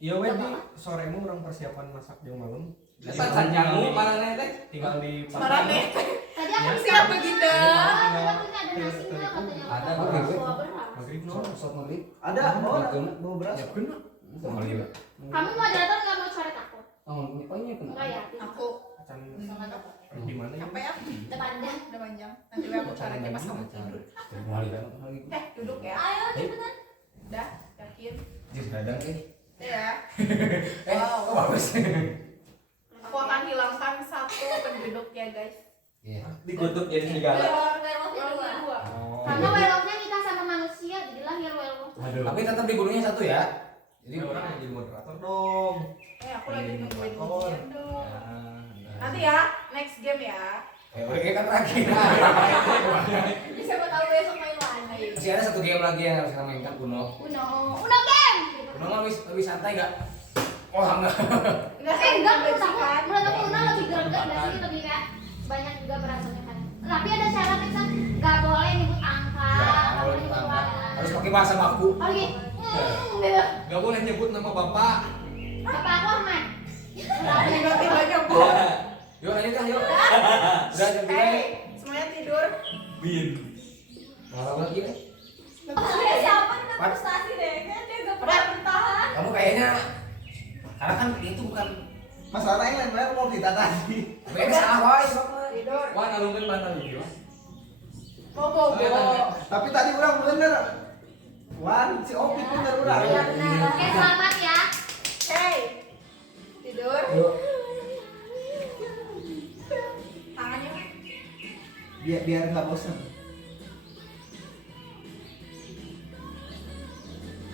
Iya we di sore mah urang persiapan masak jeung malam. Eta sanjangu marane teh Tinggal di Marane. Tadi aku Siap begitu. Ada maghrib no. sop maghrib. Ada mau beras. Ya kena. Kamu moderator nggak mau coret aku? Oh, ini kena. Enggak ya? Aku Acan di mana ya? capek ya? Depannya. Udah panjang. Nanti aku coretnya pas kamu tidur. Duduk ya. Ayo cepetan. Udah, yakin. Jus dadang Ya. Wow. Bagus. Aku akan hilangkan satu penduduk ya guys. Iya. Dikutuk jadi serigala. Werewolfnya dua. Dua. Karena werewolfnya nikah sama manusia, jadi lahir werewolf. Tapi tetap dibunuhnya satu ya. Jadi orang yang jadi moderator dong. Aku lagi nungguin ujian dong. Nah, Nanti ya, next game ya. udah kayak kan terakhir. Siapa tahu besok main lagi. Masih ada satu game lagi yang harus kita mainkan Uno. Uno game. Uno mah lebih santai enggak? Oh, enggak. Enggak, menurut aku Uno lebih greget dan sih lebih kayak banyak juga berantemnya kan. Tapi ada syaratnya kan, nggak boleh nyebut angka, nggak boleh nyebut warna. Harus pakai bahasa baku. Oh gitu. Gitu. Gak boleh nyebut nama bapak. Bapak aku Ahmad. Ganti banyak bu. Yuk lanjut dah, yuk. Udah jam 3 nih. Semuanya tidur. Bin. Malah lagi nih. Siapa yang frustasi deh? Kan dia gak pernah bertahan. Kamu kayaknya karena kan itu bukan Masalahnya yang lain mau kita tadi. kayaknya salah wae sok. Tidur. Wah nalungkeun bantal video. Bobo. Tapi tadi orang bener. Wan, si Opik bener orang. Iya benar. Oke, selamat ya. Hey. Tidur. Yuk. Tangannya. Biar nggak bosan.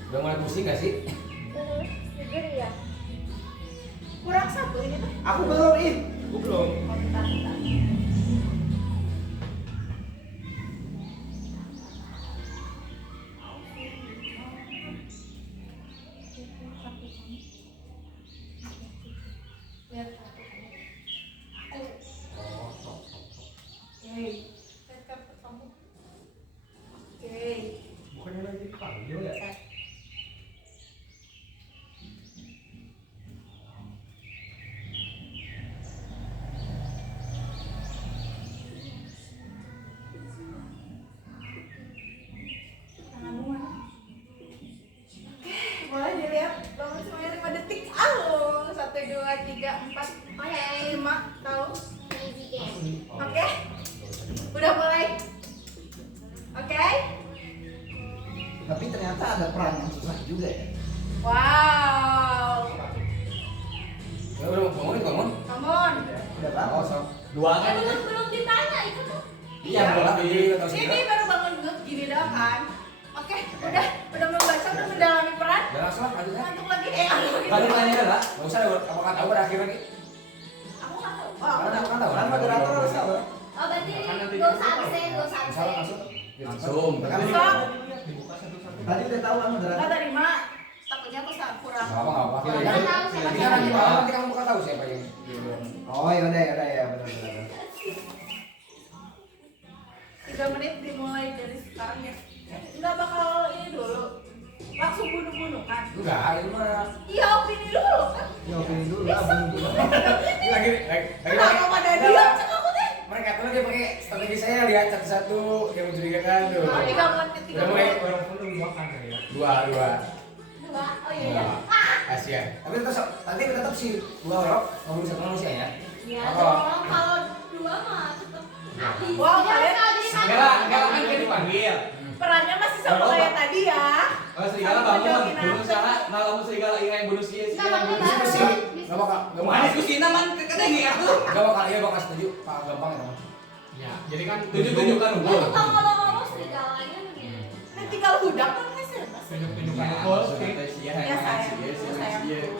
Udah mulai pusing gak sih? Tidur ya. Kurang satu ini tuh. Aku belum in. Gue belum. Oh, bentar. Lihat satu. Oke. Lihat kartu kamu. Oke. Bukannya lagi dipanggil ya? Tanganmu mana? Oke, boleh dilihat. Bangun semuanya 5 detik. Halo, 1, 2, 3, 4, 5. Tahu? Easy game. Oke. Udah mulai. Oke. Tapi ternyata ada peran yang susah juga ya. Wow. Ya udah bangun. Come on. Udah bangun. Sok. Dua kan? Belum ditanya itu tuh. Iya, bola tadi atau Ini sih. baru bangun ngek gini dah kan. Oke, udah membaca, udah mendalami peran. Udah langsung lah lanjut aja. Ngantuk lagi. Tadi tanya lah, enggak usah apakah tahu berakhir lagi. Aku nggak tahu. Karena aku kan tahu. Kan moderator harus tahu. Oh berarti gak usah absen, gak usah Misalnya absen. langsung. Kan Sok. Dibuka satu-satu. tadi udah tahu kan moderator. Nggak tadi mak. Takutnya aku kurang. Enggak apa-apa. Udah tahu siapa Nanti kan siapa. nanti kamu bakal tahu siapa yang Oh yaudah ya benar. 3 menit dimulai dari sekarang ya. Nggak bakal ini dulu. Langsung bunuh-bunuh kan. enggak, itu mah Iya, opini dulu kan. Ya opini dulu lah, belum dulu. ini lagi Kenapa pada diam cek aku teh? mereka tuh lagi pakai strategi saya lihat satu-satu yang mencurigakan tuh. Ini 3 menit, 3 Udah mulai menit. Orang pun belum makan kali ya. dua. Dua. Oh iya. Asia. Tapi tetap sih dua orang ngomong satu manusia ya. Iya, Apa? dong. Kalau dua mah tetap. Wow, Jangan kalian- sekali kan. Enggak kan dia dipanggil. Perannya masih sama kayak tadi ya. Oh serigala bangun, bunuh salah, malah serigala yang bunuh si Nggak bakal Bisa bareng. sih. Enggak bakal. Enggak Mana bakal. diskusi naman katanya gitu. Enggak bakal iya bakal setuju. Pak gampang ya, teman. Ya, jadi kan tunjuk-tunjukkan Itu unggul. kalau ngomong serigalanya nih. Nanti kalau hudak kan hasil. Tunjuk-tunjukkan unggul. Ya sayang.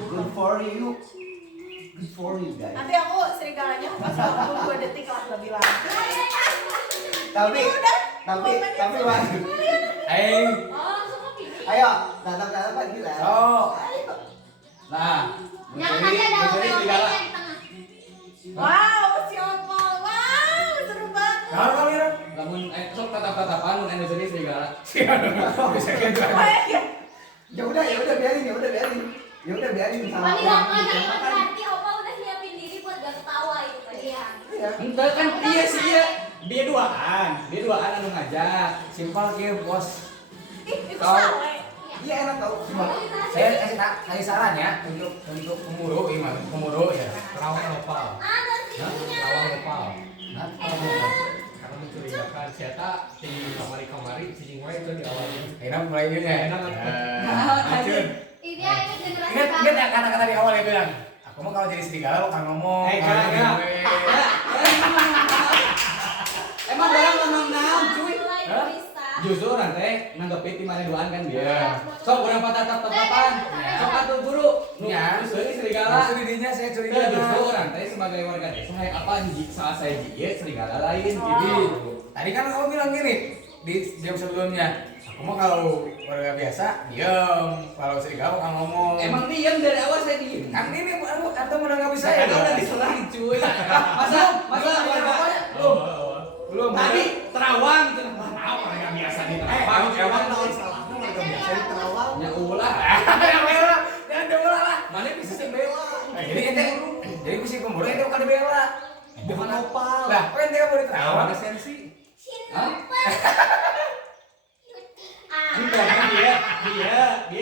Good for you. Good for you guys. Nanti aku serigalanya pas 22 detik lah lebih lama. Tapi Ini udah tapi 2 menit. tapi Wan. Eh, Oh, langsung ke pilih. Ayo, tatap lagi lah. so. Ayo. Nah, Jangan nanti ada OP-OP-nya di tengah. Wow, siapa? Wow, seru banget. Kalau kali ya. Lamun sok tatap-tatapan mun Indonesia serigala. Bisa kan. Oh ya, Ya udah biarin. Ya udah biarin salah. Mandi gak ada Yang yang makan. berarti Opa udah nyiapin diri buat gak ketawa itu tadi. Iya. Iya. Entar kan dia sih ya. Dia duaan anu ngajak. Simpel kieu bos. Ih, itu Kau- salah. Iya enak tau. Saya kasih saran ya untuk pemburu gimana? Pemburu ya. Terawang opal. Ada sininya. Terawang opal. Nah, Karena mencurigakan siapa di kamari-kamari cicing wae itu di awalnya. enak mulai ini ya. Enak, Lanjut. Ini generasi Ingat ya kata-kata di awal ya bilang. Aku mah kalau jadi serigala lo kan ngomong. Gara. Emang orang ngomong naon cuy? mulai Hah? bisa. Justru nanti nanggepin di mana duaan kan dia. Iya. Sok urang patah-tatapan. Sok atuh guru. Ya. Terus ini serigala. Justru didinya saya Nah, curiga. justru orang teh sebagai warga desa saya apa saat saya jiye serigala lain Jadi gitu. tadi kan kamu bilang gini di jam sebelumnya. Aku mah kalau warga biasa diem, kalau serigala kan ngomong. Emang diam dari awal saya diem. kan ini atau menanggapi Saya saya udah diserang cuy. Masa warga belum tadi terawang gitu. Wah, apa warga biasa di terawang? Emang tahun salahnya warga biasa di Terawang. Ya ulah. Jangan dibela lah. Mana bisa sih bela? Jadi ente, jadi si pemburu ente bukan dibela. Bukan opal. Lah, kok ente kamu diterawang? Ada sensi. Hah? Ah. Enggak kan dia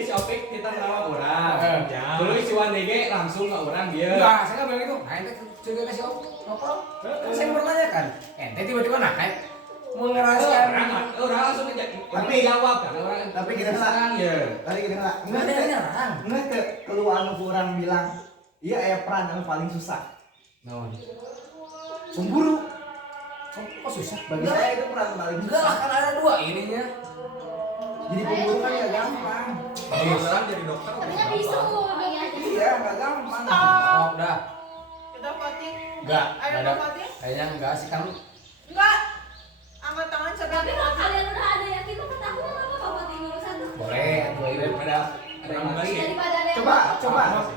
si Opik kita terawang orang. Ya. Dulu si Wandege langsung ke orang dia. Enggak, saya nggak bilang itu. Nah, ente curiga kasih opal. Kan saya bertanyakan. Ente tiba-tiba naik mau ngerahasiakan. Orang langsung aja. Tapi- jawab kan orang. tapi kita serang ya. Tadi kita nggak Nggak ada yang nyerang. nggak keluar orang bilang iya peran yang paling susah. Naon? Pemburu. Kok susah? Bagi saya itu peran paling Enggak, susah. kan ada dua ininya. Jadi pemburu kan ya gampang. Kalau beneran jadi dokter Tapi lebih kan gampang. disuruh dia aja. Iya nggak gampang. Oh, udah. Kita voting. Enggak, Ayo enggak ada. kita voting. Kayaknya enggak sih kan. Enggak. Angkat tangan siapa Tapi yang kalau voting. kalian udah ada yakin tuh ketahuan apa kalau voting dulu satu. Boleh, dua ini Daripada ada yang mati. Daripada ada yang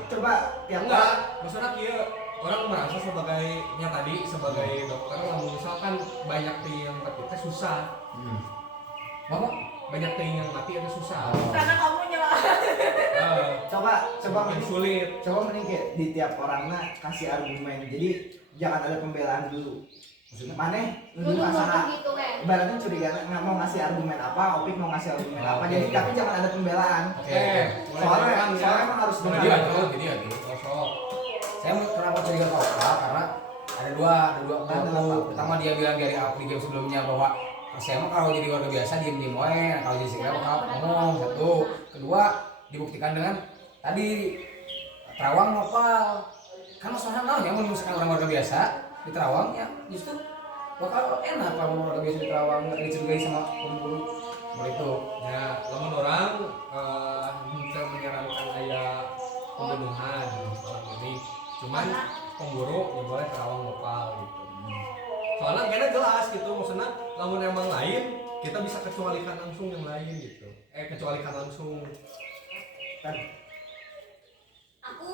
Coba yang Enggak, maksudnya kia orang merasa sebagainya tadi sebagai dokter lamun misalkan banyak yang mati teh susah. Mama? Banyak yang mati itu susah. Karena kamu nyala. coba Makin sulit. coba mending kayak di tiap orangnya kasih argumen. Jadi jangan ada pembelaan dulu. Maksudnya mana nunjuk masalah. gitu kan. Ibaratnya curiga nggak mau ngasih argumen apa, Opik mau ngasih argumen apa. Oke. Jadi tapi jangan ada pembelaan. Oke. Soalnya emang harus dengar. Jadi aduh, jadi aduh. Sosok. Saya kenapa curiga kau karena ada dua Ada. pertama dia bilang dari di game sebelumnya bahwa saya mah kalau jadi warga biasa diem wae, kalau jadi serigala bakal ngomong. Satu, kedua dibuktikan dengan tadi Terawang nopal. Kan masalahnya naon ya, kalau misalkan orang warga biasa di Terawang ya justru bakal enak kalau warga biasa di Terawang nggak dicurigai sama pemburu. Begitu. Ya, lamun orang bisa menyarankan kayak pembunuhan orang ini. Cuman pemburu ya boleh terawang lokal gitu. Soalnya kayaknya jelas gitu, maksudnya lamun emang lain kita bisa kecualikan langsung yang lain gitu. Kecualikan langsung. Kan Aku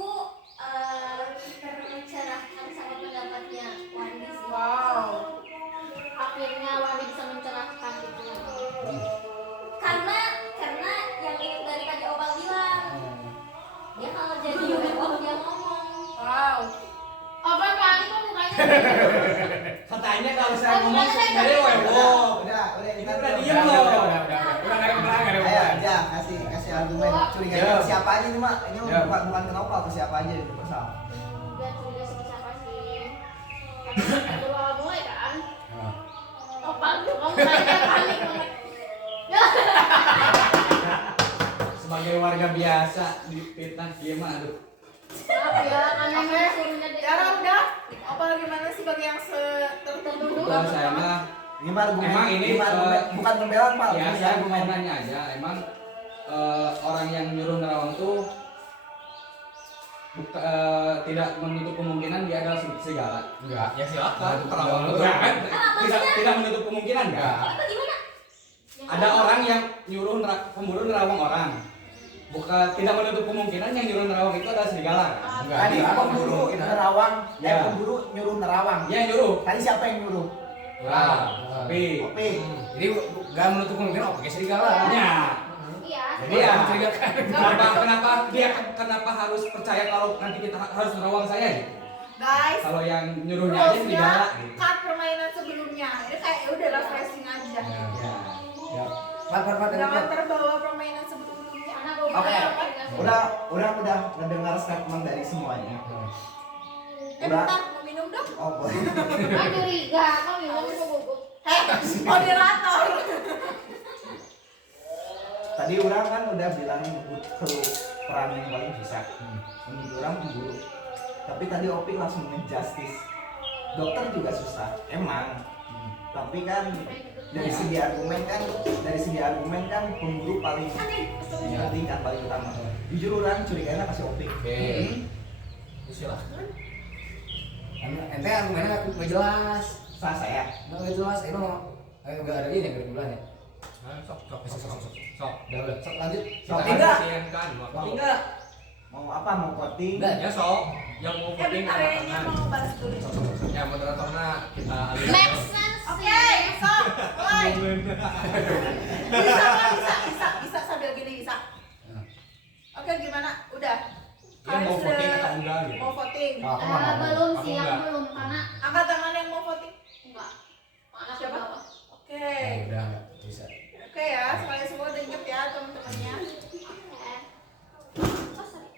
tercerahkan sama pendapatnya Wandi sih. Wow. Akhirnya Wandi bisa mencerahkan gitu. Karena yang ini dari tadi Opal bilang, dia kalau jadi werewolf dia ngomong. Wow. Opal paling kok mukanya. Katanya kalau saya ngomong dari werewolf. udah Ini kita udah dulu. diem loh. Udah nggak ada perang, nggak ada Ayo perang. aja kasih argumen curiga Ya. siapa aja ini mah ini Ya. bukan ke Nopal ke siapa aja itu masalah. Dia curiga sama siapa sih? Tapi awal mulai kan. Opal tuh kamu kayaknya panik banget. Sebagai warga biasa dipitnah dia mah aduh. Maaf ya, karena Oke. memang suruhnya dia. Tiara udah. Apa gimana sih bagi yang tertuduh? Kalau saya mah Ini mah argumen. Emang ini, mah argumen- bukan pembelaan Pak. ya Ini saya argumen. mau nanya aja emang orang yang nyuruh nerawang tuh tidak menutup kemungkinan dia adalah serigala. Enggak. Ya silakan Nah, terawang itu lokal. kan. Tidak menutup kemungkinan enggak. Apa gimana? Ada orang yang nyuruh pemburu nerawang orang. Bukan tidak menutup kemungkinan yang nyuruh nerawang itu adalah serigala. Enggak. Tadi enggak. pemburu nerawang, Ya. pemburu nyuruh nerawang. Dia yang nyuruh. Tadi siapa yang nyuruh? Nah, tapi Opik. Jadi nggak menutup kemungkinan oke serigala. ya Iya, ya. Jadi ya, mencurigakan. kenapa harus percaya kalau nanti kita harus nerawang saya gitu? Guys, Kalau yang nyuruhnya aja rulesnya serigala gitu. cut permainan sebelumnya. Ini kayak ya udah refreshing aja. Ya. Ya. Ya. Pak. Jangan terbawa permainan sebelumnya. Karena gue Oke. bakal Udah ngedengar statement dari semuanya. Bentar, mau minum dong. Oh boleh. Kan curiga, kan bilang cuma gugup. Moderator. Tadi orang kan udah bilang butuh peran yang paling bisa. Menurut orang pemburu. Tapi tadi Opik langsung nge-justice. Dokter juga susah, emang. Tapi kan dari segi argumen kan pemburu paling penting kan paling utama. Jujur orang curiganya kasih Opik. Oke. Silahkan. Ente argumennya nggak jelas. Sah saya. Nggak jelas. Ini nggak ada ini nggak bulan ya. Sok. Udah. Sok lanjut. Sok. Tinggal. Siankan, waktu. Tinggal. Mau apa? Mau voting? Udah. Ya sok. Yang mau voting Bentar ada ya, ini tangan. mau balas dulu. Ya moderatornya kita alih. Make sense. Oke, sok, mulai. Bisa sambil gini bisa. Oke, gimana? Udah. Dia mau voting atau enggak gitu? Mau voting. Oh, aku mau. Belum Aku sih, aku enggak. belum karena Angkat tangan yang mau voting. enggak. Mana Siapa? siapa? Oke. Udah bisa. Oke ya, sekalian semua denger ya teman-temannya. Oh, sorry.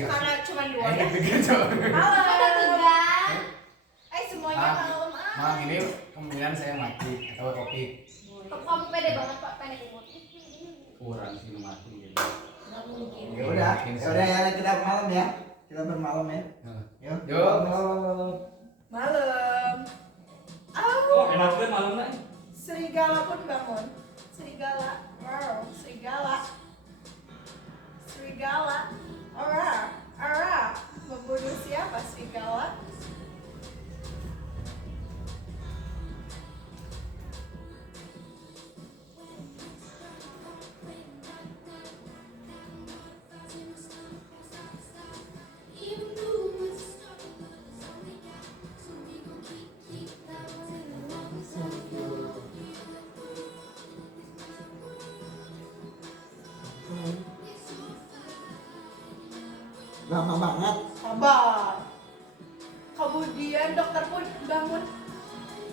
Karena cuma dua ya. Begitu. Ada tiga. Semuanya malam Malam ini kemungkinan saya mati atau Opik. Kamu pede banget Pak, pengen umur. Kurang sih mati gitu. Enggak mungkin. Ya kita malam ya. Kita bermalam ya. Yuk. Yo. malam. Oh, enak banget malamnya. Serigala pun bangun. Serigala. Wow, serigala. Serigala. Ora. Membunuh siapa serigala? Lama banget. Sabar. Kemudian dokter pun bangun,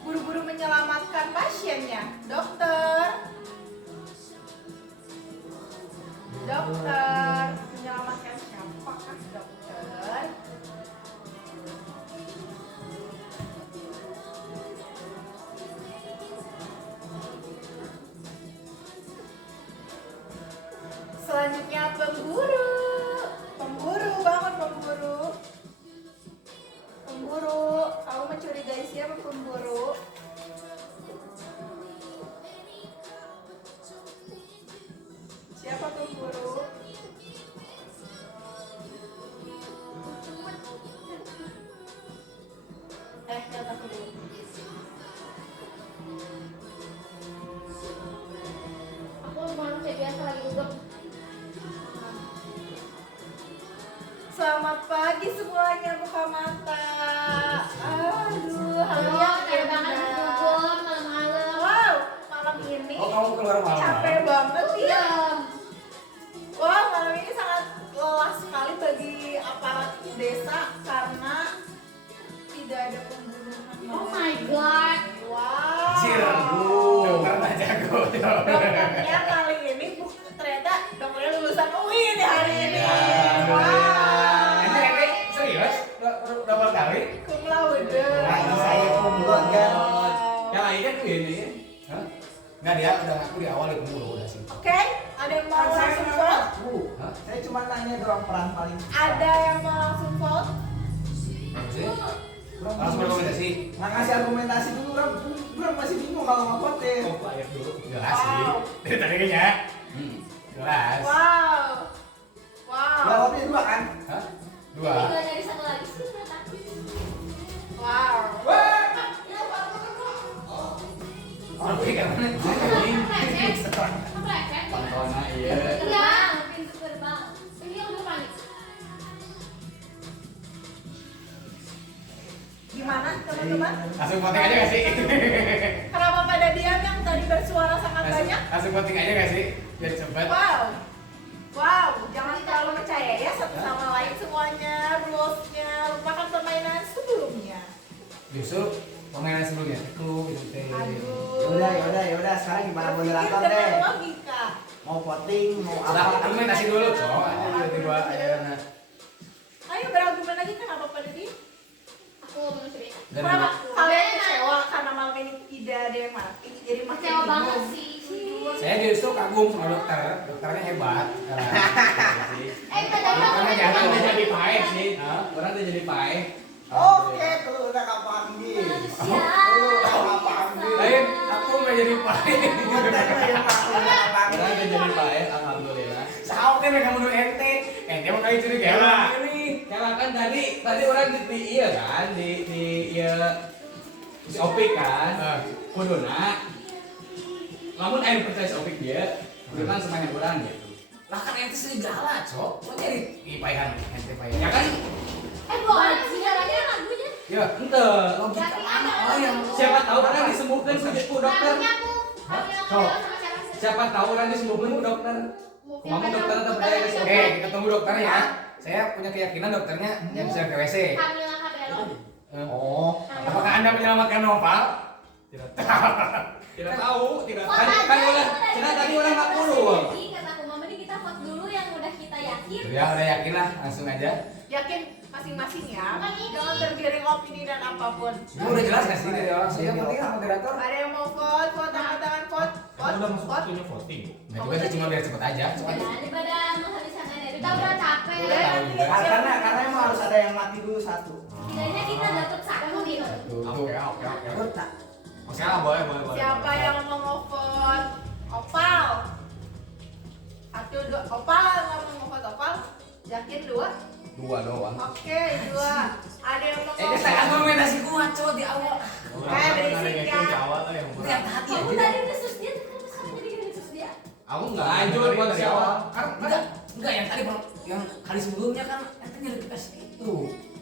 buru-buru menyelamatkan pasiennya. Dokter menyelamatkan siapakah dokter? Selanjutnya pemburu bangun pemburu, kamu mencurigai siapa pemburu? Siapa pemburu? Lihat aku dulu. Aku manusia biasa lagi duduk. Selamat pagi semuanya, buka mata. Aduh, halo Iya, kayak banget duduk malam-malam. Wow, malam ini Oh, kamu keluar malam. capek banget ya. Iya. Wah, malam ini sangat lelah sekali bagi aparat desa karena tidak ada pembunuhan. Oh my god. Wow. Anjir. Dokter nggak jago. Dokternya kali ini ternyata dokternya lulusan UI nih hari ini. Ya, Wow. Ini serius? Berapa kali? Cum laude. Nah, saya pemburu kan. Yang lain kan ini ya. Hah? Nggak, dia udah ngaku di awal itu dulu udah sih. Oke, ada yang mau Saya langsung nggak vote? ngaku. Hah? Saya cuma nanya doang peran paling. Ada yang mau langsung vote? Apa sih? Langsung berkomunikasi. Nggak ngasih argumentasi dulu, orang masih bingung kalau mau voting. Oh, layar dulu. Jelas sih. Wow. Dari tadi kayaknya. Jelas. Wow. Wow. Jawabnya dua kan? Hah? Dua. Tinggal dari satu lagi sih ternyata. Wow. Oke, kan mana? Kepleset. Pantona iya. Iya, pintu gerbang. Ini yang udah panik. Gimana teman-teman? Langsung voting aja gak sih? Kenapa pada diam yang tadi bersuara sangat banyak? Langsung voting aja gak sih? Biar cepet. Wow. justru permainan sebelumnya itu teh. Aduh. Yaudah, sekarang gimana moderator Pikir deh? dengan logika. Mau voting, mau Lah, apa? argumentasi dulu, Cok. Tiba-tiba ayeuna. Ayo berargumen lagi kan apa pada dia? Aku mau cerita. Dan Kenapa juga- kalian kecewa karena malam ini tidak ada yang mati? Jadi makin Kecewa banget bingung. sih. saya justru kagum sama dokter. Dokternya hebat. Kita jadi Karena jangan Orang udah jadi paeh sih. Hah? Orang udah jadi paeh. Oke, kalau udah kapanggil. manusia. Lain, aku nggak jadi pahit. Orang udah jadi paeh, alhamdulillah. Sao kan mereka menurut ente mau kali curi Ya, gawat ini. Kayak kan tadi orang di iya kan di iya si Opik kan. Kuduna. Namun air percaya si Opik dia, bilang semuanya orang gitu. Lah kan ente serigala, Cok. Kok jadi ipayan ente payan? Ya kan Bukan sejarahnya lagunya. Ya, ente logika Berarti mana ada orang yang siapa tahu orang disembuhkan ku dokter. Lagunya aku. Cok. Siapa tahu orang disembuhkan ku dokter. Kamu dokter tetap percaya ke si Opik. Oke, kita tunggu dokternya. Saya punya keyakinan dokternya yang bisa ke WC. Camila Cabello. Oh, Apakah Anda menyelamatkan Noval? Tidak tahu, tidak Vote kan aja, kan orang udah karena tadi jadi orang nggak vote perlu. lagi, kataku mama ini kita vote dulu yang udah kita yakin. Ya udah yakin lah, langsung aja. Yakin masing-masing ya. Bukan ini. Jangan tergiring opini dan apapun. Ini udah jelas nggak sih dari orang? Saya penting kan moderator. Ada yang mau vote, vote angkat tangan vote, vote, vote. waktunya voting. Nggak juga sih, cuma biar cepet aja. Cepet. Ya, daripada menghabiskan energi, kita udah capek. Udah, nanti karena emang harus ada yang mati dulu satu. Setidaknya kita dapat satu gitu. Tuh, tuh. Oke. Tak. Oke lah, boleh. Siapa yang mau vote? Opal. Satu, dua. Opal nggak mau vote Opal? Yakin dua? Dua doang. Oke, dua. Ada yang mau Ini saya argumentasi kuat coba di awal. berisik ya. Lihat hati Kamu aja. tadi khusus dia, kenapa sekarang jadi khusus dia? Aku nggak lanjut buat si awal. Enggak yang tadi yang kali sebelumnya kan ente nyari kasih itu.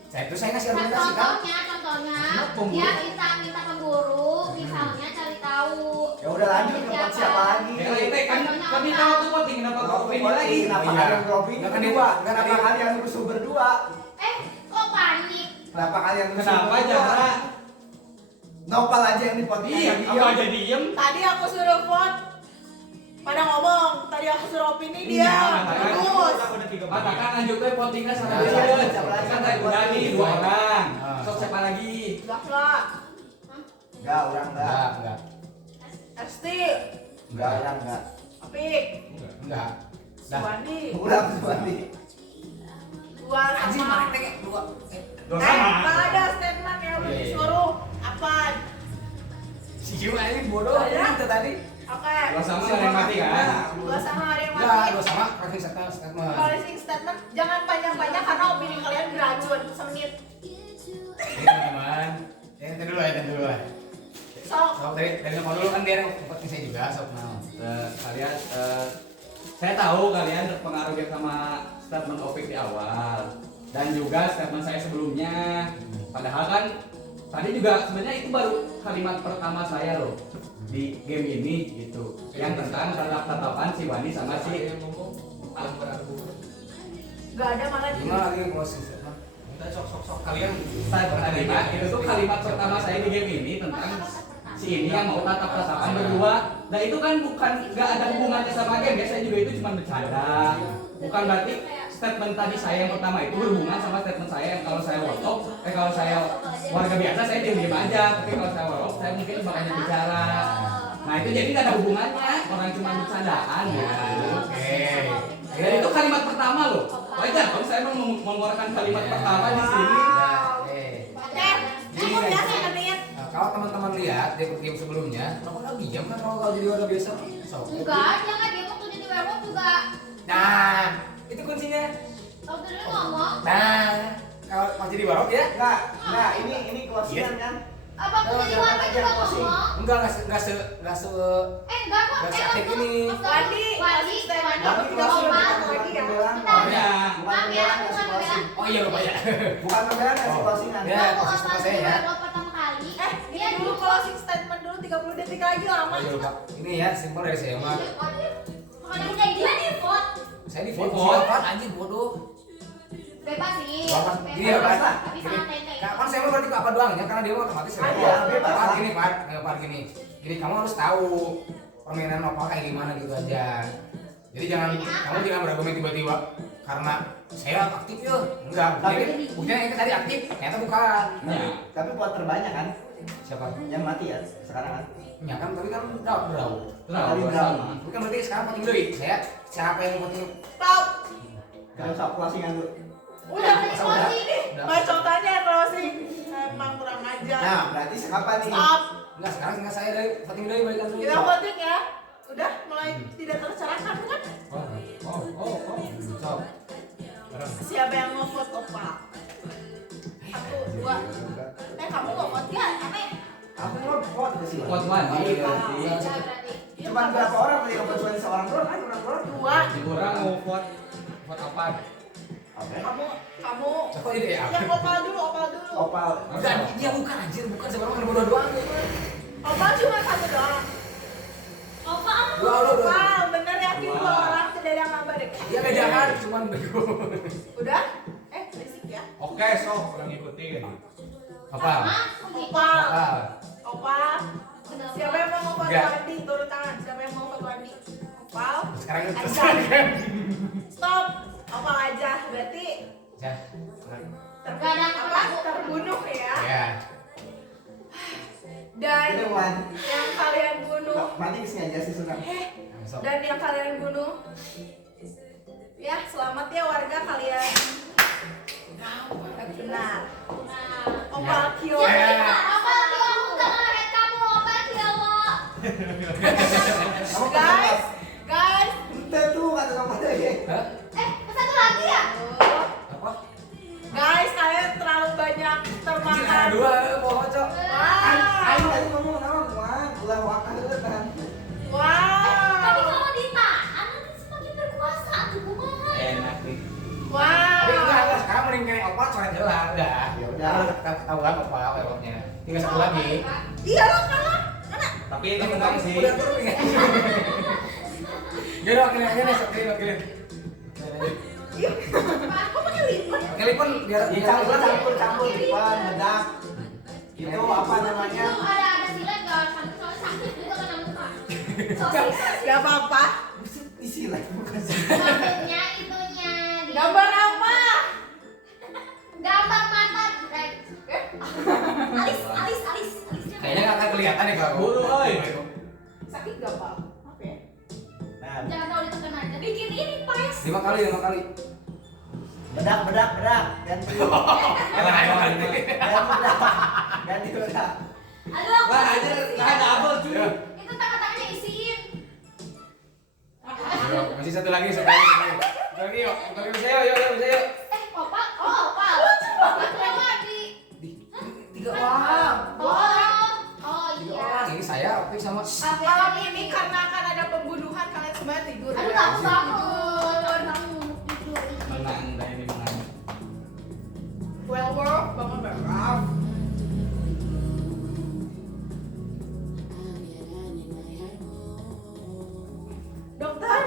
Saya ngasih Nah, argumentasi kan. contohnya, pemburu? dia minta pemburu, misalnya cari tahu. Ya udah lanjut ke vote siapa lagi? Ya itu kan kami tahu tuh voting kenapa kok Voting opini lagi? kenapa Iya. kalian beropini Nggak kan berdua? dia- Kenapa nggak kalian rusuh berdua? Kok panik? Kenapa kalian rusuh Kenapa berdua? Jara? Nopal aja yang di voting. Iya, apa aja diem? Tadi aku suruh vote. Pada ngomong, tadi aku suruh opini dia. Terus. Katakan lanjut we votingnya sama Iya, dia. siapa lagi? Kan tadi udah nih dua orang. Ah. Sok siapa lagi? Enggak. Enggak, orang enggak. Enggak. Esti. Enggak, orang enggak. Apik. Enggak. Dah. Suwandi. Ulang Suwandi. Dua Anjing sama. mana teh dua. Dua Nggak ada statement yang udah Iya. disuruh. Apaan? Si Jiwa ini bodoh Ada. itu tadi. Oke. Dua sama nggak ada yang mati kan? Dua sama ada yang Enggak, mati. dua sama closing statement. Closing statement jangan panjang-panjang karena opini kalian beracun semenit. Ini teman-teman. Ente dulu ya, ente dulu ya. Sok. Sok dari ngomong dulu kan biar voting saya juga sok mau. Kalian saya tahu kalian terpengaruh sama statement Opik di awal dan juga statement saya sebelumnya. Padahal kan tadi juga sebenarnya itu baru kalimat pertama saya loh di game ini gitu. Yang tentang tatap-tatapan si Wani sama si Gak ada malah di. Gimana lagi closing statement? sok kalian kalimat itu tuh kalimat pertama saya di game ini tentang si ini yang mau tatap-tatapan berdua. Nah itu kan bukan nggak ada hubungannya sama game. Biasanya juga itu cuma bercanda. Bukan berarti statement tadi saya yang pertama itu berhubungan sama statement saya yang kalau saya workshop, kalau saya warga biasa saya diam-diam aja. Tapi kalau saya workshop saya mungkin bakal bicara. Nah itu jadi nggak ada hubungannya. Orang cuma bercandaan gitu. Oke. Dan itu kalimat pertama loh. Wajar kalau saya mengeluarkan kalimat pertama di sini. Oke. Cukup ya semenit. Nah, kalau teman-teman lihat di game sebelumnya, kenapa kau diam kan kalau jadi warga biasa? Sok. Enggak, dia nggak dia waktu jadi werewolf juga. Nah, itu kuncinya. Waktu dulu ngomong, Nah, kalau pas jadi warga ya? Enggak, ini closingan kan? apa waktu jadi werewolf juga ngomong? Enggak se Enggak kok. Nggak seaktif ini. Wandi, Wandi, Tapi tidak closing usah bukan lagi ya. pembelaan. Bentar. Ya. Bukan Maaf ya, pembelaan, kasih closing. Oh iya lupa ya. Bukan pembelaan, kasih closingan. Ya, Waktu posisi Opa saya jadi ya. werewolf pertama kali, Ini dia dulu closing statement dulu 30 detik lagi lama. Oh iya lupa. Ini ya simpel dari saya mah. Makanya kayak dia di vote. Saya di Vote. vote anjing bodoh. Bebas sih. Bebas. Bebas. Iya, bebas lah. Tapi sangat tete Kapan saya mau berarti ke apa doang ya? Karena dia otomatis Ah, iya, bebas Pak lah. gini Pak gini. Jadi kamu harus tahu permainan opal kayak gimana gitu aja. Jadi kamu jangan berargumen tiba-tiba karena saya aktif ya. Enggak, buktinya itu tadi aktif, ternyata bukan. Tapi buat terbanyak kan Siapa? yang mati ya sekarang kan. Ya kan tapi kan draw. Tadi drama. Bukan berarti sekarang penting dulu. Siapa yang penting? Stop. Gak usah closingan dulu. Udah Udah. bacotannya closing. Emang kurang ajar. Nah, berarti siapa nih? Stop. Enggak, sekarang tinggal saya dari penting dari balikan dulu. Kita voting ya. Udah mulai tidak tercerahkan kan? Sok. Siapa yang mau vote Opal? 1, 2. Kamu nggak vote ya? Aneh. Aku mau vote ke sini. Kuat mandi berarti. Cuman berapa orang tadi yang vote seorang doang kan orang doang. 2. Orang mau vote apa? Oke. Kamu Coba jadi ya. yang Opal dulu. Opal. Enggak, dia bukan anjir, bukan sebenarnya bodoh doang. Opal cuma 1 doang. Dua. Opal, bener yakin 2 orang tidak ada gambar deh. Dia beda kan, cuman bego. Udah? Berisik ya. Oke, sok orang ikutin. Apa? Opal. Apa? Opal. Siapa yang mau vote Enggak. Wandi? Turun tangan. Siapa yang mau vote Wandi? Opal. Sekarang itu Aja. terserah. Stop. Opal aja. Berarti Ya. Gak ada apa? Terbunuh ya. Ya. Dan Ini Wan. yang kalian bunuh. Mati kesini aja sih Sunan. Sok. Dan yang kalian bunuh. Ya, selamat ya warga kalian. Benar. Opal kill. Ya. Kamu Guys, guys. Udah tuh kata kamu ada ya. Hah? Oh, Apa? guys, kalian terlalu banyak Anjir, termakan. ada dua, mau cok. Ayo tadi ngomong nama Wan. Ulah wakah dulu kan. Wow. Enak nih. Tapi enggak, Wow. sekarang mending kayak apa coret heula, udah. Ya udah. Kita ketahuan apa lewatnya. Tinggal satu lagi. Iya lo kalah. Mana? Tapi ini menang sih. Udah turun ya. Ya udah oke aja nih, oke. Iya. Kok pakai lipet? Oke, lipon biar Campur Wan bedak. Itu apa namanya? Gak apa-apa. Disilat bukan sih. Gambar apa? Gambar mata alis. Kayaknya nggak akan kelihatan nih kalau Buru, oi. Sakit gak apa? Apa ya? Nah, Jangan tahu ditekan aja. Bikin ini pas. 5 kali. bedak. Ganti. Ganti bedak. Aduh, aku Wah, aja nggak double cuy. itu tengah-tengahnya isiin. Masih satu lagi. Lagi yuk. Bisa yuk. Opal. Itu Wadi. 3 orang. Oh 3 iya. orang. Ini saya, Opik sama. Malam ini karena akan ada pembunuhan kalian semua tidur. Aduh, ya. takut bangun. Tidur. Menang, dah ini menang. Well work, bangun berkaf. Dokter,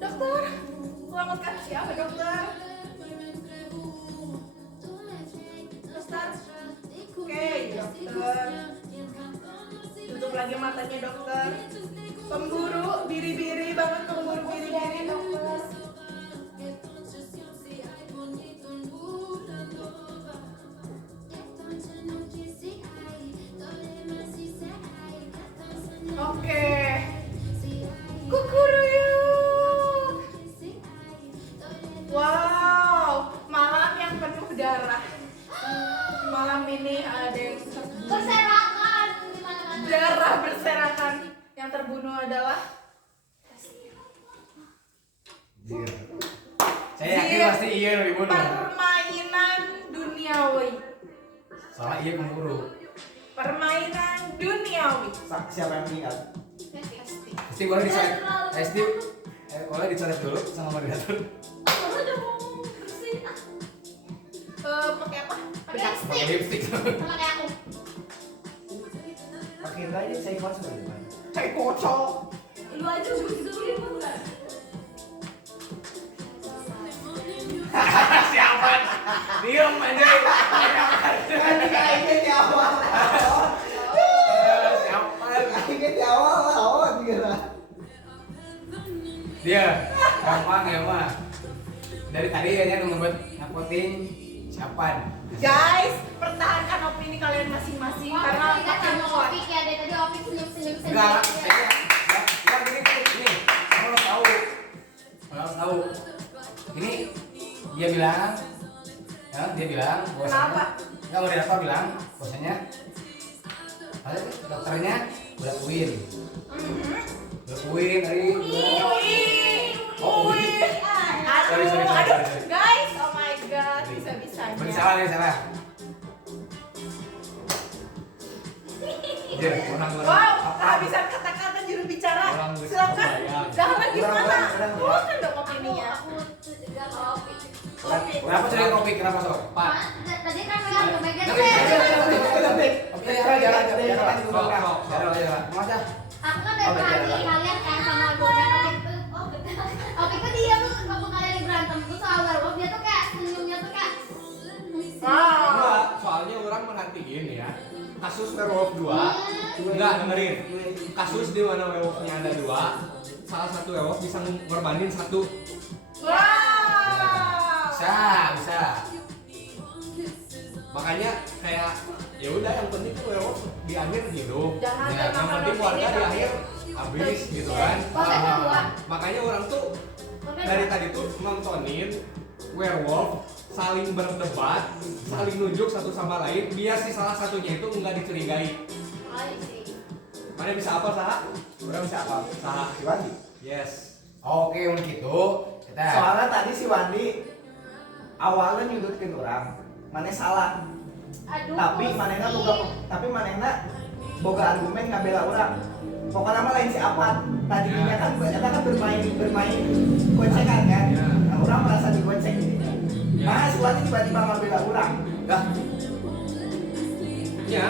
dokter, selamatkan siapa dokter? Dokter, oke dokter. Tutup lagi matanya dokter. Pemburu biri-biri banget, pemburu biri-biri dokter. Oke. Kukuruyuk. Wow, malam yang penuh darah. Malam ini ada yang terbunuh. Berserakan di mana-mana. Darah berserakan. Yang terbunuh adalah Saya yakin pasti iya lebih bodoh. permainan duniawi. Soalnya iya pemburu. Permainan duniawi. Siapa yang meninggal? Pasti boleh dicoret. Steve, boleh dicoret dulu sama moderator. Udah mau bersihin. Pakai apa? Pakai Pakai lipstick. lipstick. Sama kayak aku. Pakai enggak ini saya keluar sebentar. Kayak kocok. Lu aja gusur bukan. Siapa? Diam aja. Kan kayaknya di awal. Siapa? Kayaknya di awal juga. Dia gampang ya mah. Dari tadi kayaknya ngebet ngepoting siapan. Guys, pertahankan opini kalian masing-masing karena Karena kita makin sama kuat. Opik ya, dari tadi Opik senyum-senyum Enggak, sendiri. saya gini tuh, ini kamu harus tahu, kamu harus tahu. Ini dia bilang, ya dia bilang, Kenapa? Enggak, moderator bilang, bahwasanya, dokternya udah UIN, dari. Oh, UIN. Sorry. Aduh, guys, oh my god, bisa-bisanya. Bersalah. Dia Orang-orang Wow, kehabisan kata-kata juru bicara. Orang Silakan, kebayang. jangan gimana? Orang. Keluarkan dong opininya. Aku juga ke Opik. Kenapa cari kopi? Kenapa sore? Pak. Tadi kan bilang ke Megan Oke, jalan. Masa? aku kan dari tadi kalian kan sama gue Opik tuh dia tuh waktu kalian berantem tuh soal werewolf dia tuh kayak senyumnya tuh kayak Enggak, soalnya orang merhatiin ya. Kasus werewolf 2. Enggak, dengerin. Kasus di mana werewolfnya ada 2. Salah satu werewolf bisa ngorbanin satu. Wow. Bisa. Makanya kayak ya udah yang penting tuh werewolf di akhir hidup. Jangan Ya, Yang termakan penting keluarga opini di tapi- akhir habis gitu kan. Opik kedua Makanya orang tuh dari tadi tuh nontonin werewolf saling berdebat, saling nunjuk satu sama lain biar si salah satunya itu nggak dicurigai. Mana bisa apa Saha? Orang bisa apa? Saha. Si Wandi. Yes. Oke, untuk itu kita. Soalnya tadi si Wandi awalnya nyudutkeun orang. Mana salah. aduh Tapi manehna boga argumen ngabela orang. Pokoknya mah lain si Apat. Tadinya kan eta kan bermain gocekan kan. Ya. Nah, orang merasa digocek gitu. Ya. Nah, si Wandi tiba-tiba ngabela orang. Dah. Ya.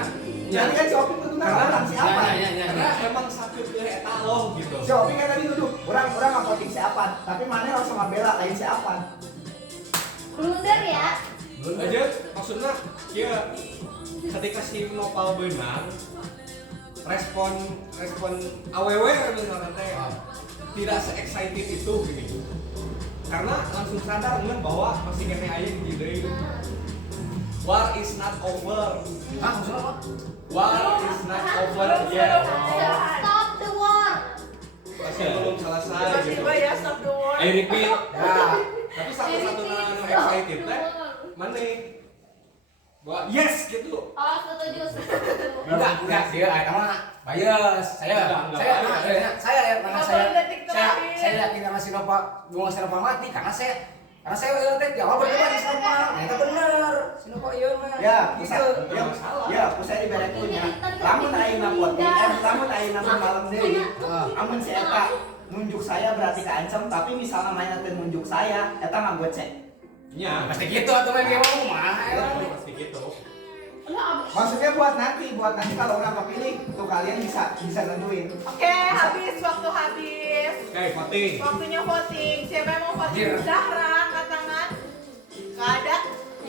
Jadi kan si Opi kudu orang si Apat. Karena emang sakit ke eta loh gitu. Si Opi kan tadi duduk, orang ngapoting si Apat. Tapi maneh langsung ngabela lain si Apat. blunder ya Aja maksudnya ya ketika si Nopal benar respon aww misalnya teh tidak se-excited itu gini. Karena langsung sadar kan bahwa masih kene aya di deui. War is not over. Hah, maksudnya apa? War is not over Belum yet. selesai. stop the war Masih belum selesai gitu. Tiba-tiba ya stop the war. Repeat. Ya. Tapi satu-satu nu excited teh mana? Bahwa yes gitu. oh setuju Enggak, dia eta mah bias. Enggak. Saya ya, karena saya 40 detik terakhir. saya yakin karena si Nova mati karena saya teh di awal berdebat di Nova. Eta bener. Si Nova ieu mah. Ya, gitu. pusat dibalik punya. Lamun ayeuna poting, lamun ayeuna malam deui. Amun si eta nunjuk saya berarti keancam, tapi misalnya mainnya teh nunjuk saya, eta ngagocek. Nya, Pasti gitu atuh main game mah. pasti gitu. Maksudnya buat nanti kalau orang kepilih, tuh kalian bisa nentuin. Oke, habis waktu habis. Oke, voting. Waktunya voting. Siapa yang mau voting? Anjir. Zahra, angkat tangan. Gak ada.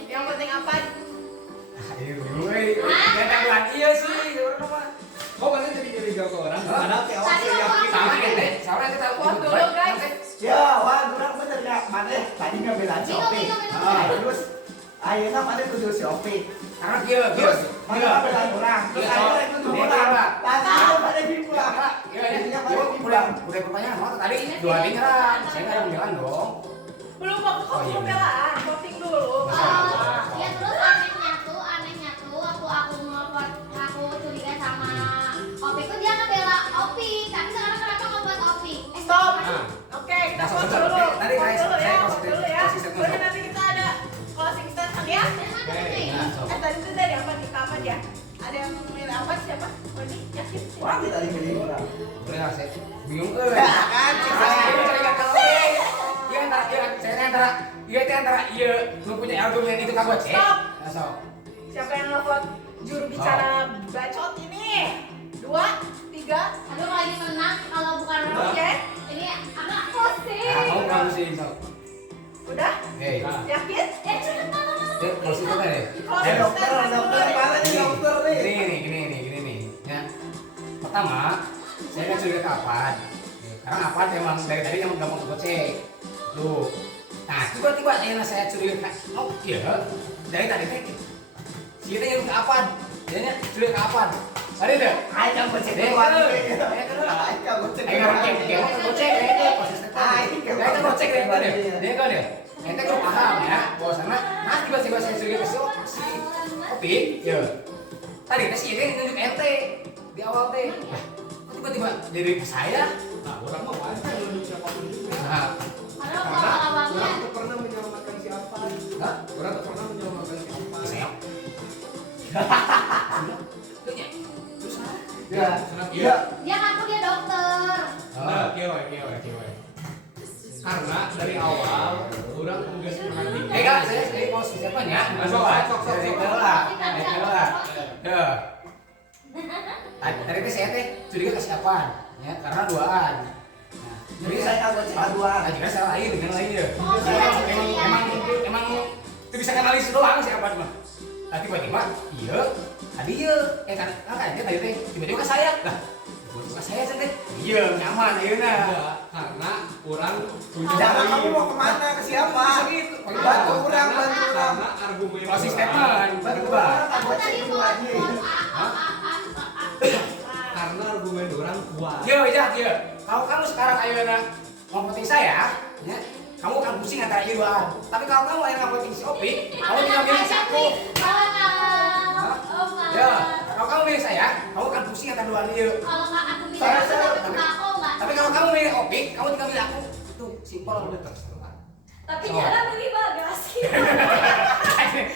Yang voting apa? Ayo dulu ya bulan iya sih, orang mah. Kok mana jadi jago orang? Padahal kayak orang Tadi saya waktu yakin. Sama kita, soalnya kita Vote dulu, guys. Ya, wah, kurang bener ya. Mana tadi ngambil si Opi. Terus ayeuna mana tujuh si Opi. karena dia Terus mana ngambil orang. Terus ayeuna tujuh orang. Tahu pada dipulang. Jadinya pada dipulang. udah pertanyaan mau tadi dua hari nyerang saya nggak yang bilang dong. Belum waktu kamu pembelaan. Voting dulu. ya terus anehnya tuh aku curiga sama Opik tuh dia ngebela Opik tapi sekarang kenapa ngebuat Opik Stop. Nah. Oke, kita Nah, vote sebentar. dulu. Tadi Vote dulu ya. saya Vote dulu ya. closing statement. Terus nanti kita ada closing statement ya. Tadi itu dari apa nih? Kapan ya? Ada yang milih apa siapa? Wadi, yakin? Wah, kita tadi milih orang. Udah saya bingung Ya, kan, iya lu punya argumen itu kagak cek. Stop. Nah, so. Siapa yang ngevote juru bicara bacot ini? 2, 3. aduh lagi menang kalau bukan Oke. ini agak Nah, kamu pusing kamu sih so. Udah? Oke. Nah. Yakin? cepet tolong Posisi kan ya. Dokter mana nih dokter nih? Gini nih. Ya. Pertama, saya kan curiga ke Apad. Karena Apad emang dari tadi emang gampang gocek. Tuh. Nah, tiba-tiba saya curiga ke iya. Dari tadi teh si teh yang ke Apad. Dia curiga ke Apad. Ada deh. Ayo gocek Deh, doang. Ayo Gocek. Ayo gocek deh. Posisi teh. Kita gocek deh kan ya. Dia kan ya. Ente kan paham ya, bahwasannya nah tiba-tiba saya curiga ke si Opik, ya. Tadi teh si ini nunjuk ente di awal teh. Lah, kok tiba-tiba jadi ke saya? Nah, orang mah wajar nunjuk siapapun juga. Nah, Karena Karena awal-awalnya orang tuh pernah menyelamatkan siapa? hah? Orang tuh pernah menyelamatkan siapa? Saya. Tuh nya. Terus Ya. Iya. dia ngaku dia dokter. Nah, kieu. Karena dari awal orang tugas perhatian. Enggak, saya mau siapa nya? Sok. Dari kelah. Ya. Tadi teh saya teh curiga ke siapa? Ya, karena duaan. Nah, Jadi saya gocek aduan. juga salah lain dengan lain ya. Oh, iya. Emang itu bisa analisis doang sih apa mah. Nah, tiba-tiba iya tadi iya kayaknya tadi teh tiba-tiba ke saya lah ke saya teh iya nyaman iya nah Enggak, karena orang punya Jangan poin. kamu mau kemana ke siapa? bisa gitu Bantu orang, bantu orang. Karena argumen closing orang- statement Bantu berdua orang tak Aku gocek tadi dulu lagi. karena argumen orang kuat. iya iya kalau kamu sekarang ayeuna ngomongin saya ya kamu akan pusing antara iya duaan tapi kalau kamu ayeuna ngomongin si Opik kamu tinggal milih si aku ya kalau kamu milih saya kamu akan pusing antara dua iya Kalau nggak aku milih Saya- aku, tapi aku nggak. tapi kalau kamu milih Opik kamu tinggal milih aku itu simpel udah terserah. Tapi Oh. jangan milih Bagas.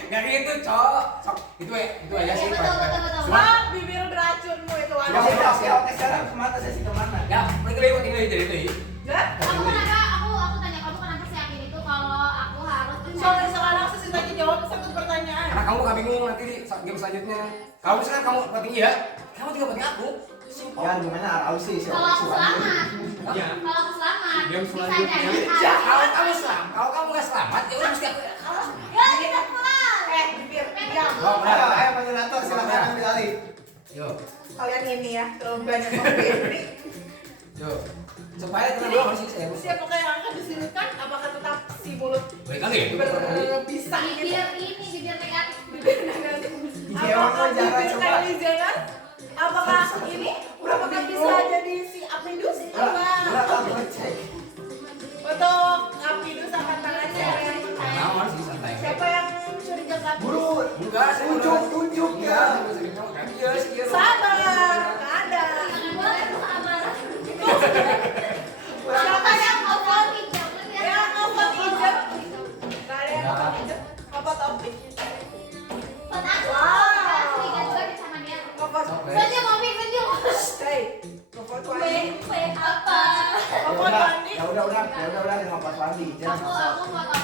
Gak gitu, cok. Sok, itu aja sih. Iya, betul. Cuma, Wah, bibir beracunmu itu Ya anak. udah, oke sekarang kemana sesi kemana? ya, mereka lewat tinggal jadi itu. Hah? Aku tanya kamu kenapa seyakin itu kalau aku harus Soalnya sekarang sesi tanya jawab satu pertanyaan. Karena kamu gak bingung nanti di game selanjutnya. Kalau misalkan kamu penting iya, kamu tinggal penting aku. Ya gimana Arau sih? kalau aku selamat. Ya. Kalau aku selamat, Game bisa selanjutnya. jadi Ya, kalau kamu selamat, kalau kamu gak selamat, ya udah mesti aku. Ya kita pulang. Bibir, diam. Oh, Ayo, ayo moderator silakan ambil alih. Yo, Kalian ini ya, terlalu banyak memberi. yo. Supaya kita dua harus saya. Siapa yang akan disudutkan? Apakah tetap si mulut Baik kali ya. berbisa gitu? Bibir negatif. Bibir negatif. Iya, Apakah makanya jangan bibir coba. Kylie Jenner? Apakah ini? Apakah bisa jadi si Apidus? Berapa gocek? Untuk Apidus angkat tangannya yang pertama. Naon sih santai. Siapa yang curiga ke Apidus? Buru, Enggak, saya tunjuk ya. Iya, sih. Sabar, nggak ada. Siapa yang ngomong? Yang ngomong hijab? Nggak ada yang ngomong hijab. Apa topik? Ngomong Hey, ngomong lagi. Ngomong lagi. Ya udah ngomong lagi. Jangan ngomong.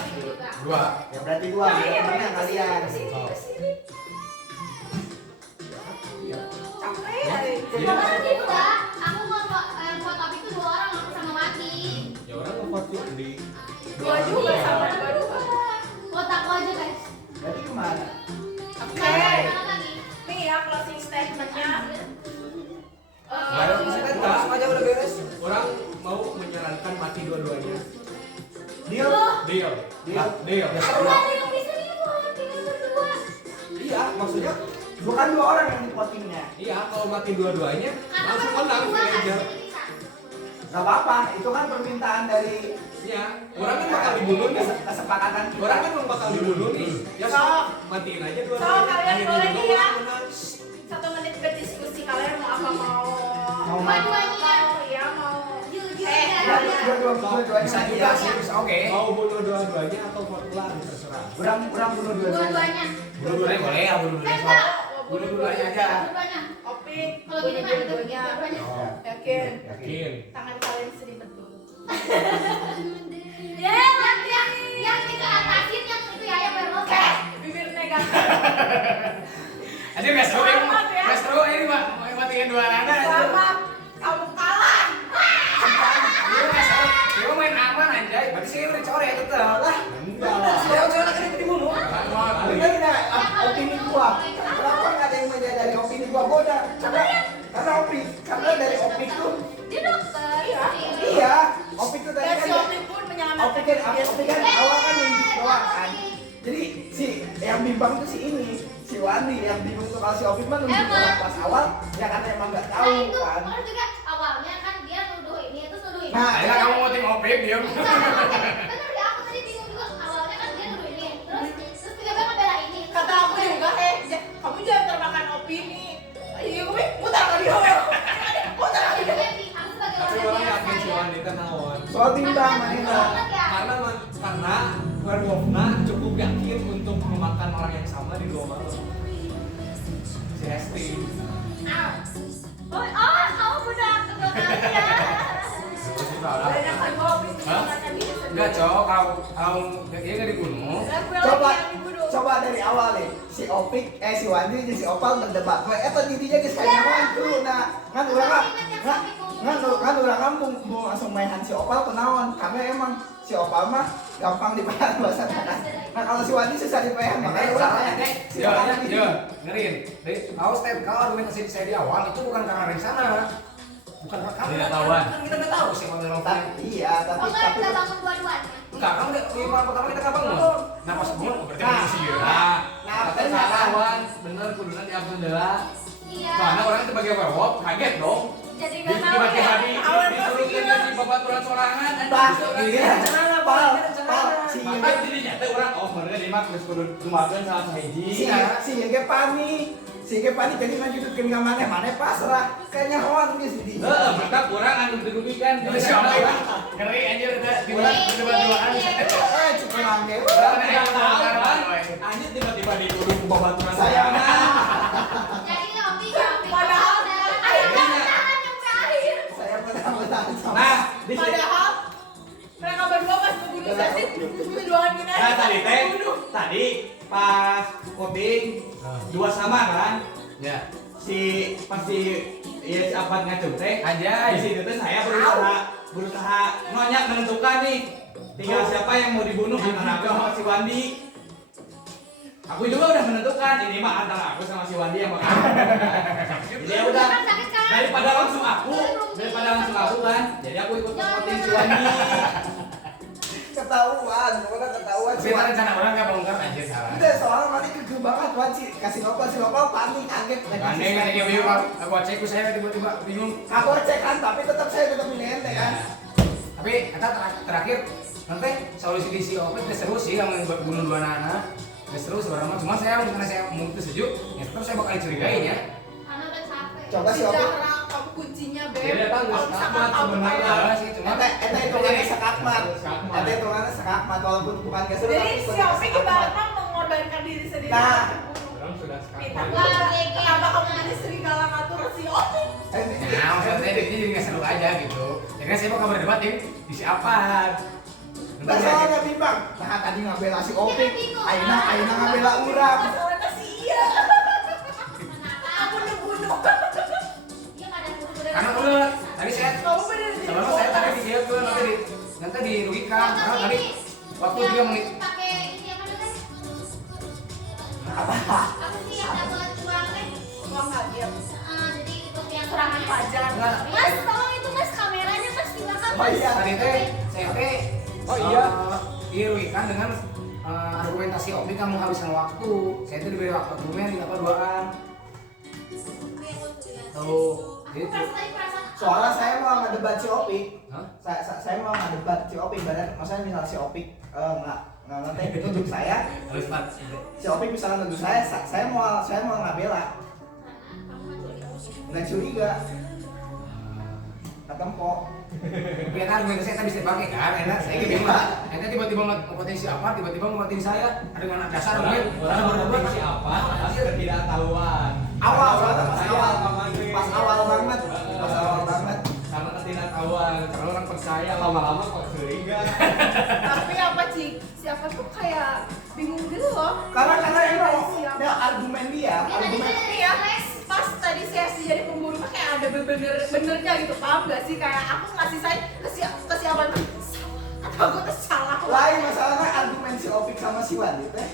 Dua. Ya berarti dua. Gimana kalian? Capek. Ya orang ngevote yuk di Dua juga sama dua juga. Berarti kemana? Oke. Nih ya closing statementnya. Baru kita langsung aja udah beres. orang mau menyarankan mati dua-duanya. Deal. Deal. Deal. Deal. Iya, maksudnya Bukan dua orang yang di votingnya. iya kalau mati dua-duanya langsung menang Villager. Gak apa-apa, itu kan permintaan dari Iya, orang kan bakal dibunuh nih. kesepakatan kita. Orang kan bakal dibunuh nih. Ya So, matiin aja So dua-duanya. kalian Akhirnya boleh juga nih ya. orang menang. 1 menit berdiskusi kalian mau apa mau Dua-duanya. ya mau Dua-duanya Bisa mati juga ya. sih, bisa oke. Mau bunuh dua-duanya atau vote ulang terserah. Kurang bunuh dua-duanya. Dua-duanya boleh ya, dua-duanya. Dua-duanya aja. Opik Kalau gini mah itu dua-duanya. dua-duanya. Oh, Yakin yakin. tangan kalian sedih betul. Ya, yang kita atasin yang itu ya yang berlos. Bibir negatif. Aja biasa oke. Selamat ya. Biasa oke ini mah mau matiin dua anak. Selamat kamu kalah. Iya biasa. Dia main aman aja. Berarti saya udah core ya tetap. Lah. Enggak lah. Saya udah kan dibunuh. Kali Opik kan awal kan nunjuk doang kan. Jadi si yang bimbang tuh si ini, si Wandi yang bingung tuh kalau si Opik mah nunjuk doang pas awal ya karena emang nggak Nah tahu itu kan. terus juga awalnya kan dia nuduh ini terus nuduh ini. Nah, Akhirnya kamu mau tim Opik diam. Bener ya, aku tadi bingung juga. Awalnya kan dia nuduh ini, terus tiba-tiba ngebela ini. Kata aku juga, kamu jangan termakan opini. Iya, gue putar lagi. Putar lagi. Aku sebagai Tapi orang orang biasa yakin si ya. wanita naon. soal timbang Aku Manila. banget ya. Karena werewolfna cukup yakin untuk memakan orang yang sama di 2 malam. Si Hesti. Oh, kamu udah kedua kali ya. Banyak kan kopi. Hah? Enggak, Cok. Kalau dia nggak dibunuh. Coba dari awal nih si Opik si Wandi dan si Opal berdebat. Eta didinya geus kanyahoan tuh. Nah, kan urang mau langsung mainan si Opal kenaon. Karena emang si Opal mah gampang dipegang bahasa kan. Nah, kalau si Wandi susah dipegang makanya urang si Opal Ngerin. Dari tahu step kalau argumentasi saya di awal itu bukan karena rencana. Bukan karena Tidak tahuan. Kan kita nggak tahu sih kalau memang Iya, Oh, nggak kita bangun dua-duanya. enggak, kamu udah lima pertama kita nggak bangun. Nah pas bangun berarti Nah. sih ya. Nah, kata kawan, bener kudunan diambil deula. Iya. Karena orang sebagai werewolf kaget dong. Jadi nggak tahu ya. Tiba-tiba disuruh jadi babaturan sorangan. Iya, Pal, si Maka dirinya teh orang mereka di mak geus kudu dumakeun salah sahiji. si Yege panik jadi lanjutkeun ka maneh pasrah kayaknya hoan geus di dieu. Heeh, maka urang anu dirugikan. Terus siapa ya? Ngeri aja udah dua-duaan. Cukuran ge. Anjir tiba-tiba dituduh ku babaturan Sayang. Jadi Opi, Opi. Padahal Jangan nyampe akhir. Saya benar-benar sama. Nah, di Padahal mereka berdua pas membunuh Sesi berduaan gini aja. Nah, tadi pas voting dua sama kan? Ya. Si Afan ngacung teh Anjay. di situ teh saya berusaha nonyak menentukan nih tinggal siapa yang mau dibunuh antara aku sama si Wandi. Aku juga udah menentukan ini mah antara aku sama si Wandi yang bakal. Jadi ya udah daripada langsung aku kan. Jadi aku ikut voting si Wandi. Ketahuan. Tapi itu rencana orang nggak bongkar anjir salah. Udah soalnya nanti kege banget Wanci kasih si lokal panik kaget Gandeng kan dia bingung. Aku cek saya tiba-tiba bingung. Aku cek kan tapi saya tetap milih ente kan. Tapi kata terakhir nanti solusi di si Opet udah seru sih yang bunuh 2 anak. Udah seru sebenarnya. Cuma karena saya mau itu setuju, ya tetap saya bakal dicurigain ya. Karena udah capek. Coba si Opet. Sejarah kamu kuncinya Beb. Dia datang Kalau geus misalkan tamat kamu sebenarnya. kayak- Iya sih, cuma Eta hitungannya sekakmat. Eta hitungannya sekakmat walaupun bukan geus seru Jadi tapi si hitungannya Opik sekakmat. ibaratnya mengorbankan diri sendiri. Nah. Orang sudah Minta sekarang. kenapa kamu jadi serigala ngatur si Opik? nah maksudnya dia jadi nggak seru aja gitu. Ya kan saya bakal berdebat di si Apaan. Nah soalnya bimbang. Nah tadi ngabela si Opik. Ayeuna ngabela urang. Masalahnya si iya. Aku dibunuh. Dia pada buru-buru. Karena udah tadi saya Kamu bener sebenarnya saya tadi di dia tuh nanti dirugikan karena tadi waktu dia menit pakai ini apa namanya? Apa? Apa sih yang dapat uang teh? Uang hadiah. Jadi itu yang Serangan fajar. Enggak. Mas, tolong itu Mas kameranya Mas di belakang. Oh iya. tadi teh saya teh Oh iya. dirugikan dengan argumentasi Opik yang menghabiskan waktu. Saya tuh diberi waktu argumen di apa duaan. Tuh, gitu. Soalnya saya mau ngedebat si Opik. Hah? Saya mau ngedebat si Opik. Maksudnya misal si Opik nggak nanti nuduh saya. Harus Pak. Si Opik misalnya nuduh saya mau ngabela. Nggak curiga. Ketempo. Ya kan argumentasi saya bisa dipakai kan, enak saya bingung lah. Enak tiba-tiba potensi apa, tiba-tiba ngotin saya dengan dasar argumen. Orang berdebat siapa? Hasil ketidaktahuan. Awal banget Pas awal banget. Pas awal banget. Karena ketidaktahuan. Karena orang percaya lama-lama kok curiga. Tapi apa Cik? Siapa tuh kayak bingung gitu loh. Karena emang Siapa? ya, argumen dia, argumen Iya, pas tadi sesi jadi pemburu mah kayak ada benernya gitu, paham gak sih? Kayak aku ngasih saya ke siapa tuh salah atau aku tuh salah. lain masalahnya argumen si Opik sama si Wandi teh.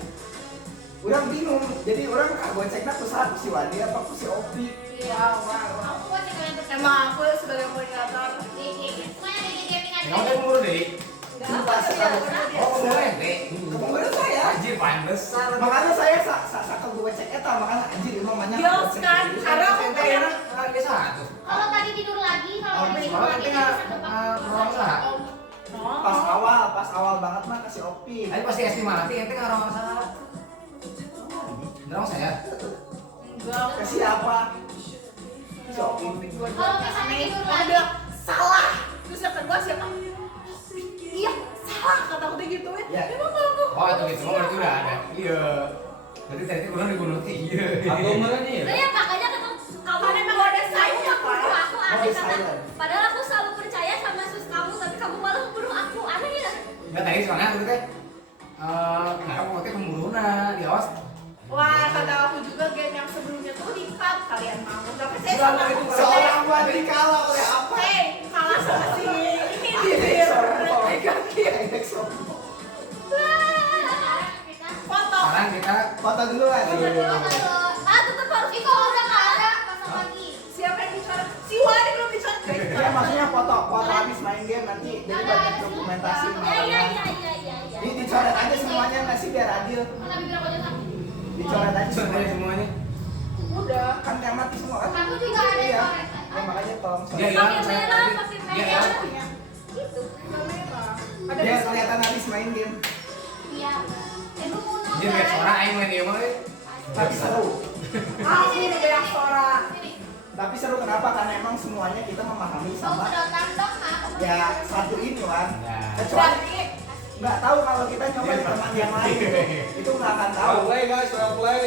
Orang bingung, jadi orang kagak ceknya ke si Wandi apa ke si Opik. Wow. Aku kan yang kalian Emang aku sebagai koordinator semuanya ada di gaming aja. Kamu teh pemburu deh. enggak Sumpah sekali. Oh, kamu ente. Kemudian saya. Anjir, paling besar. Makanya saya sakal gue cek eta makanya anjir emang banyak. Bios kan, karena aku kayak Dia satu. Kalau tadi tidur lagi, kalau tadi tidur Soalnya lagi ente dia nggak bisa depan. ruang saha. pas awal banget mah kasih opi. Tapi pasti estimasi ente nggak ruang saha. Ruang saya. enggak. Kasih apa? Kasih opi. Kalau misalnya tidur Aku lagi, bilang salah. Terus yang kedua siapa? Iya, salah kata aku gitu ya. Ya. Emang kamu? Oh, itu gitu. Oh, berarti udah ada. Iya. Berarti tadi itu kurang dibunuh iya. Aku merenya ya. nah ya makanya ketemu kamu Kan emang ada kamu saya, membunuh Pak. aku Oh, aneh ada karena saya. padahal aku selalu percaya sama sus kamu tapi kamu malah membunuh aku aneh ya. Enggak tadi soalnya aku teh kenapa mau teh pembunuhna di awas. Wah, kata aku juga game yang sebelumnya tuh di cut kalian mau. Udah percaya Enggak, sama itu aku. Seorang wanita kalah oleh apa? Hei, kalah sama si ini Ini bibir. Foto. Sekarang kita Foto duluan. Ah tetap harus itu kalau udah nggak ada pasang lagi. Siapa yang bicara? Si Wadi belum bicara. Ya maksudnya foto habis main game nanti jadi bagian dokumentasi Ya malamnya. ya. Dicoret aja semuanya nggak sih biar adil. Mana bibir aku aja sakit. Dicoret aja sebenarnya semuanya. semuanya. Udah. Kan yang mati semua kan? Kamu juga ada Iya. coretan. Ya makanya tolong Dia sorry. hilang Pakai saya merah, tadi. pakai Dia merah. hilang. Punya. Gitu. Udah merah. Ada Dia di kelihatan habis main game. Iya. Lu mau nol Dia biar suara aing main dia mah. Tapi seru. Aku udah banyak suara. Tapi seru kenapa? Karena emang semuanya kita memahami Kamu sama sedotan dong, Kak. ya satu ini kan. Ya. Kecuali nggak tahu kalau kita nyoba di tempat yang lain itu nggak akan tahu. Well play guys, well play.